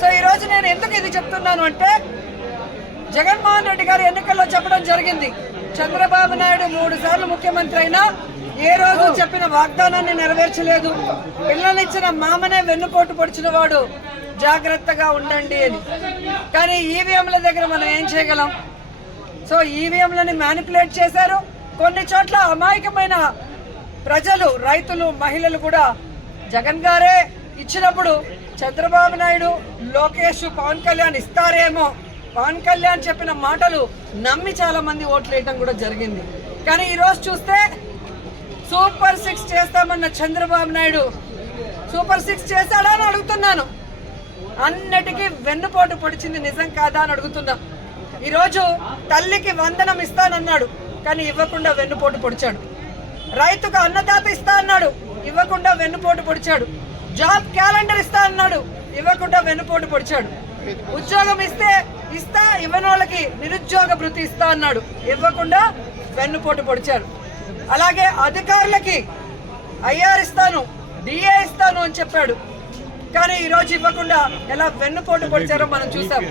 So ఈ రోజు నేను ఎందుకు ఇది చెప్తున్నాను అంటే జగన్మోహన్ రెడ్డి గారు ఎన్నికల్లో చెప్పడం జరిగింది, చంద్రబాబు నాయుడు 3 సార్లు ముఖ్యమంత్రి అయినా ఏ రోజు చెప్పిన వాగ్దానాన్ని నెరవేర్చలేదు, పిల్లనిచ్చిన మామనే వెన్నుపోటు పొడిచిన వాడు, జాగ్రత్తగా ఉండండి అని. కానీ ఈవీఎంల దగ్గర మనం ఏం చేయగలం? సో ఈవీఎంలని మ్యానిపులేట్ చేశారు. కొన్ని చోట్ల అమాయకమైన ప్రజలు, రైతులు, మహిళలు కూడా జగన్ గారే ఇచ్చినప్పుడు చంద్రబాబు నాయుడు, లోకేష్, పవన్ కళ్యాణ్ ఇస్తారేమో, పవన్ కళ్యాణ్ చెప్పిన మాటలు నమ్మి చాలా మంది ఓట్లు వేయటం కూడా జరిగింది. కానీ ఈరోజు చూస్తే సూపర్ 6 చేస్తామన్న చంద్రబాబు నాయుడు సూపర్ 6 చేశాడా అని అడుగుతున్నాను. అన్నిటికీ వెన్నుపోటు పొడిచింది నిజం కాదా అని అడుగుతున్నా. ఈరోజు తల్లికి వందనం ఇస్తానన్నాడు, కానీ ఇవ్వకుండా వెన్నుపోటు పొడిచాడు. రైతుకు అన్నదాత ఇస్తా అన్నాడు, ఇవ్వకుండా వెన్నుపోటు పొడిచాడు. జాబ్ క్యాలెండర్ ఇస్తా అన్నాడు, ఇవ్వకుండా వెన్నుపోటు పొడిచాడు. ఉద్యోగం ఇస్తా ఇవ్వని వాళ్ళకి నిరుద్యోగ భృతి ఇస్తా అన్నాడు, ఇవ్వకుండా వెన్నుపోటు పొడిచాడు. అలాగే అధికారులకి ఐఆర్ ఇస్తాను, డిఏ ఇస్తాను అని చెప్పాడు, కానీ ఈరోజు ఇవ్వకుండా ఎలా వెన్నుపోటు పొడిచారో మనం చూసాం.